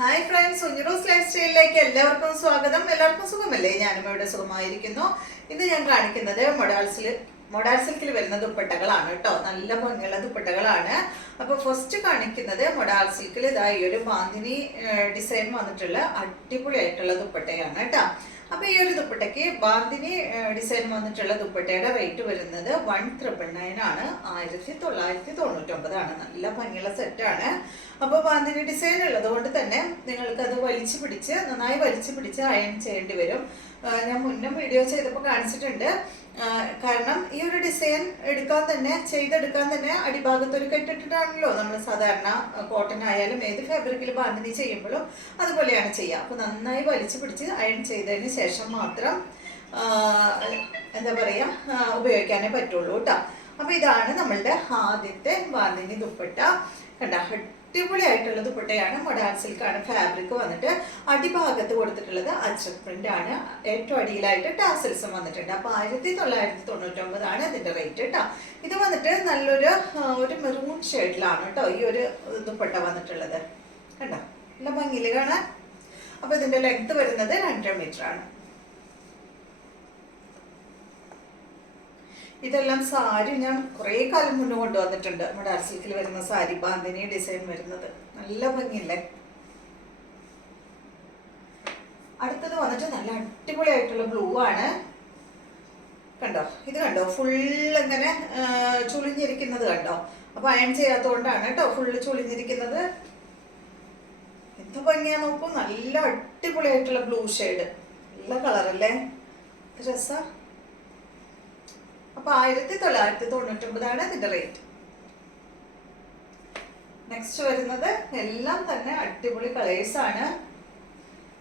Hi friends, ഉഞ്ഞിറോസ് life സ്റ്റൈലിലേക്ക് എല്ലാവർക്കും സ്വാഗതം. എല്ലാവർക്കും സുഖമല്ലേ? ഞാനും ഇവിടെ സുഖമായിരിക്കുന്നു. ഇന്ന് ഞാൻ കാണിക്കുന്നത് മൊഡാൾ സിൽക്കിൽ വരുന്ന ദുപ്പട്ടകളാണ് കേട്ടോ. നല്ല ഭംഗിയുള്ള ദുപ്പട്ടകളാണ്. അപ്പോൾ ഫസ്റ്റ് കാണിക്കുന്നത് മൊഡാൾ സിൽക്കിൽ ഇതാ ഈ ഒരു ബാന്തിനി ഡിസൈൻ വന്നിട്ടുള്ള അടിപൊളിയായിട്ടുള്ള ദുപ്പട്ടയാണ് കേട്ടോ. അപ്പോൾ ഈ ഒരു ദുപ്പട്ടയ്ക്ക് ബാന്തിനി ഡിസൈൻ വന്നിട്ടുള്ള ദുപ്പട്ടയുടെ റേറ്റ് വരുന്നത് 1999 ആണ്. 1999 ആണ്. നല്ല ഭംഗിയുള്ള സെറ്റാണ്. അപ്പോൾ ബാന്തിനി ഡിസൈൻ ഉള്ളത് കൊണ്ട് തന്നെ നിങ്ങൾക്ക് അത് നന്നായി വലിച്ചു പിടിച്ച് അയൺ ചെയ്യേണ്ടി വരും. ഞാൻ മുന്നേ വീഡിയോ ചെയ്തപ്പോൾ കാണിച്ചിട്ടുണ്ട്. കാരണം ഈ ഒരു ഡിസൈൻ ചെയ്തെടുക്കാൻ തന്നെ അടിഭാഗത്ത് ഒരു കെട്ടിട്ടിട്ടാണല്ലോ നമ്മൾ സാധാരണ കോട്ടൺ ആയാലും ഏത് ഫാബ്രിക്കിൽ ബാന്തിനി ചെയ്യുമ്പോഴും അതുപോലെയാണ് ചെയ്യുക. അപ്പോൾ നന്നായി വലിച്ചു പിടിച്ച് അയൺ ചെയ്തതിന് ശേഷം മാത്രം എന്താ പറയുക ഉപയോഗിക്കാനേ പറ്റുള്ളൂ കേട്ടോ. അപ്പോൾ ഇതാണ് നമ്മളുടെ ആദ്യത്തെ ബാന്തിനി ദുപ്പട്ട. കണ്ട അടിപൊളിയായിട്ടുള്ള ദുപ്പട്ടയാണ്. മൊഡാൾ സിൽക്കാണ് ഫാബ്രിക് വന്നിട്ട്. അടിഭാഗത്ത് കൊടുത്തിട്ടുള്ളത് അജ്രക് പ്രിന്റ് ആണ്. ഏറ്റവും അടിയിലായിട്ട് ടാസൽസും വന്നിട്ടുണ്ട്. അപ്പോൾ 1999 ആണ് ഇതിന്റെ റേറ്റ് കേട്ടോ. ഇത് വന്നിട്ട് ഒരു മെറൂൺ ഷെയ്ഡിലാണ് കേട്ടോ ഈ ഒരു ദുപ്പട്ട വന്നിട്ടുള്ളത്. കണ്ടോ നല്ല ഭംഗിയിൽ കാണാൻ. അപ്പോൾ ഇതിന്റെ ലെങ്ത് വരുന്നത് 2.5 മീറ്റർ ആണ്. ഇതെല്ലാം സാരി ഞാൻ കുറേ കാലം മുന്നേ കൊണ്ടുവന്നിട്ടുണ്ട്. മൊഡാൾ സിൽക്കിൽ വരുന്ന സാരി ബാന്തിനി ഡിസൈൻ വരുന്നത് നല്ല ഭംഗിയല്ലേ. അടുത്തത് വന്നിട്ട് നല്ല അടിപൊളിയായിട്ടുള്ള ബ്ലൂ ആണ്. കണ്ടോ ഇത് കണ്ടോ ഫുള്ള് ഇങ്ങനെ ചുളിഞ്ഞിരിക്കുന്നത് കണ്ടോ. അപ്പൊ അയൺ ചെയ്യാത്തതുകൊണ്ടാണ് കേട്ടോ ഫുള്ള് ചുളിഞ്ഞിരിക്കുന്നത്. എന്ത് ഭംഗിയാ നോക്കൂ. നല്ല അടിപൊളിയായിട്ടുള്ള ബ്ലൂ ഷെയ്ഡ്. നല്ല കളറല്ലേ, രസ. അപ്പൊ 1999 ആണ് ഇതിന്റെ റേറ്റ്. നെക്സ്റ്റ് വരുന്നത് എല്ലാം തന്നെ അടിപൊളി കളേഴ്സ് ആണ്.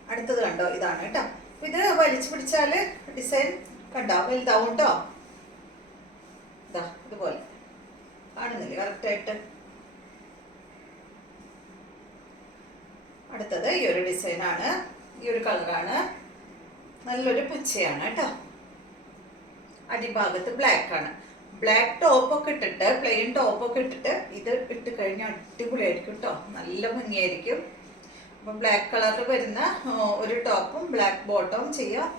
അടുത്തത് കണ്ടോ ഇതാണ് കേട്ടോ. ഇത് വലിച്ചു പിടിച്ചാല് ഡിസൈൻ കണ്ടോ വലുതാവും കേട്ടോ. ഇതാ ഇതുപോലെ കാണുന്നില്ലേ കറക്റ്റ് ആയിട്ട്. അടുത്തത് ഈ ഒരു ഡിസൈൻ ആണ്. ഈ ഒരു കളറാണ്. നല്ലൊരു പച്ചയാണ് കേട്ടോ. അടിഭാഗത്ത് ബ്ലാക്ക് ആണ്. ബ്ലാക്ക് ടോപ്പൊക്കെ ഇട്ടിട്ട് പ്ലെയിൻ ടോപ്പൊക്കെ ഇട്ടിട്ട് ഇത് ഇട്ട് കഴിഞ്ഞാൽ അടിപൊളിയായിരിക്കും കേട്ടോ. നല്ല ഭംഗിയായിരിക്കും. അപ്പം ബ്ലാക്ക് കളറിൽ വരുന്ന ഒരു ടോപ്പും ബ്ലാക്ക് ബോട്ടവും ചെയ്യാം.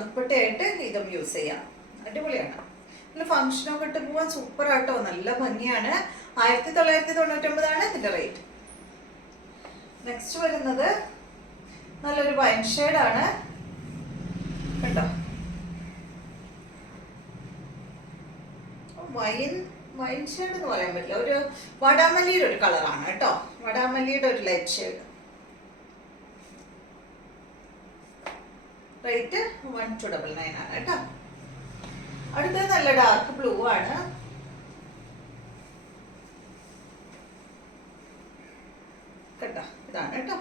ദുപ്പട്ടയായിട്ട് ഇതും യൂസ് ചെയ്യാം. അടിപൊളിയാണ്. നല്ല ഫംഗ്ഷനൊക്കെ ഇട്ട് പോവാൻ സൂപ്പർ ആട്ടോ. നല്ല ഭംഗിയാണ്. 1999 ആണ് ഇതിന്റെ റേറ്റ്. നെക്സ്റ്റ് വരുന്നത് നല്ലൊരു വൈൻ ഷെയ്ഡാണ് കേട്ടോ. വൈൻ ഷെയ്ഡ് എന്ന് പറയാൻ പറ്റില്ല, ഒരു വടാമല്ലിയുടെ ഒരു കളറാണ് കേട്ടോ. വടാമല്ലിയുടെ ഒരു ലൈറ്റ് ഷെയ്ഡ്. റേറ്റ് 1299 ആണ് കേട്ടോ. അടുത്തത് നല്ല ഡാർക്ക് ബ്ലൂ ആണ്. കേട്ടോ ഇതാണ് കേട്ടോ.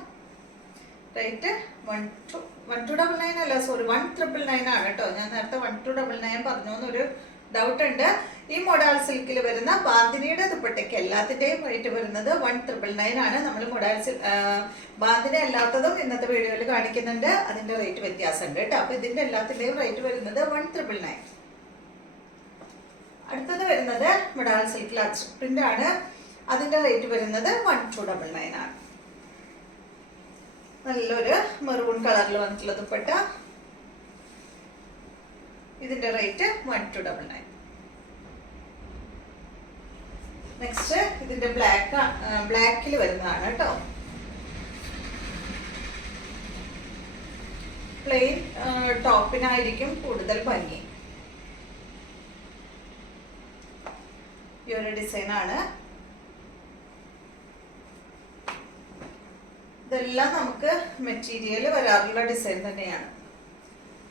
റേറ്റ് 1299 അല്ല, സോറി 1999 ആണ് കേട്ടോ. ഞാൻ നേരത്തെ 1299 പറഞ്ഞു എന്നൊരു ഡൗട്ട് ഉണ്ട്. ഈ മൊഡാൾ സിൽക്കിൽ വരുന്ന ബാന്തിനിയുടെ ദുപ്പട്ടയ്ക്ക് എല്ലാത്തിന്റെയും റേറ്റ് വരുന്നത് 1999 ആണ്. നമ്മൾ ബാന്തിനി അല്ലാത്തതും ഇന്നത്തെ വീഡിയോയിൽ കാണിക്കുന്നുണ്ട്. അതിന്റെ റേറ്റ് വ്യത്യാസമുണ്ട് കേട്ടോ. അപ്പൊ ഇതിന്റെ എല്ലാത്തിന്റെയും റേറ്റ് വരുന്നത് 1999. അടുത്തത് വരുന്നത് മൊഡാൾ സിൽക്കിൽ അജ്രക് പ്രിന്റ് ആണ്. അതിന്റെ റേറ്റ് വരുന്നത് 1299 ആണ്. നല്ലൊരു മെറൂൺ കളറിൽ വന്നിട്ടുള്ള ദുപ്പട്ട. ഇതിന്റെ റേറ്റ് 1299. നെക്സ്റ്റ് ഇതിന്റെ ബ്ലാക്കിൽ വരുന്നതാണ് കേട്ടോ. പ്ലെയിൻ ടോപ്പിനായിരിക്കും കൂടുതൽ ഭംഗി. ഈ ഒരു ഡിസൈൻ ആണ്. ഇതെല്ലാം നമുക്ക് മെറ്റീരിയൽ വരാറുള്ള ഡിസൈൻ തന്നെയാണ്.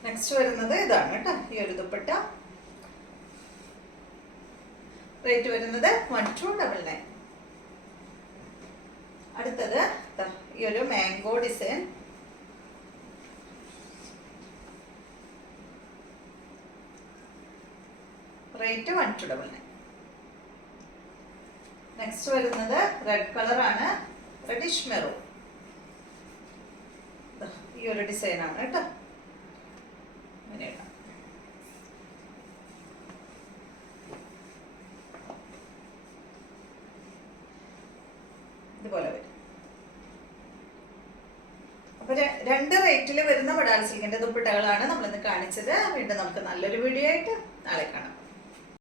നെക്സ്റ്റ് വരുന്നത് ഇതാണ് കേട്ടോ. ഈ ഒരു ദുപ്പട്ട റേറ്റ് വരുന്നത് 1299. അടുത്തത് ഈ ഒരു മാംഗോ ഡിസൈൻ. റേറ്റ് 1299. നെക്സ്റ്റ് വരുന്നത് റെഡ് കളറാണ്. Reddish maroon. ഈ ഒരു ഡിസൈൻ ആണ് കേട്ടോ. ഇതുപോലെ വരും. അപ്പൊ രണ്ട് റേറ്റിൽ വരുന്ന മൊഡാൾ സിൽക്കിന്റെ ദുപ്പട്ടകളാണ് നമ്മളിന്ന് കാണിച്ചത്. വീണ്ടും നമുക്ക് നല്ലൊരു വീഡിയോ ആയിട്ട് നാളെ കാണാം.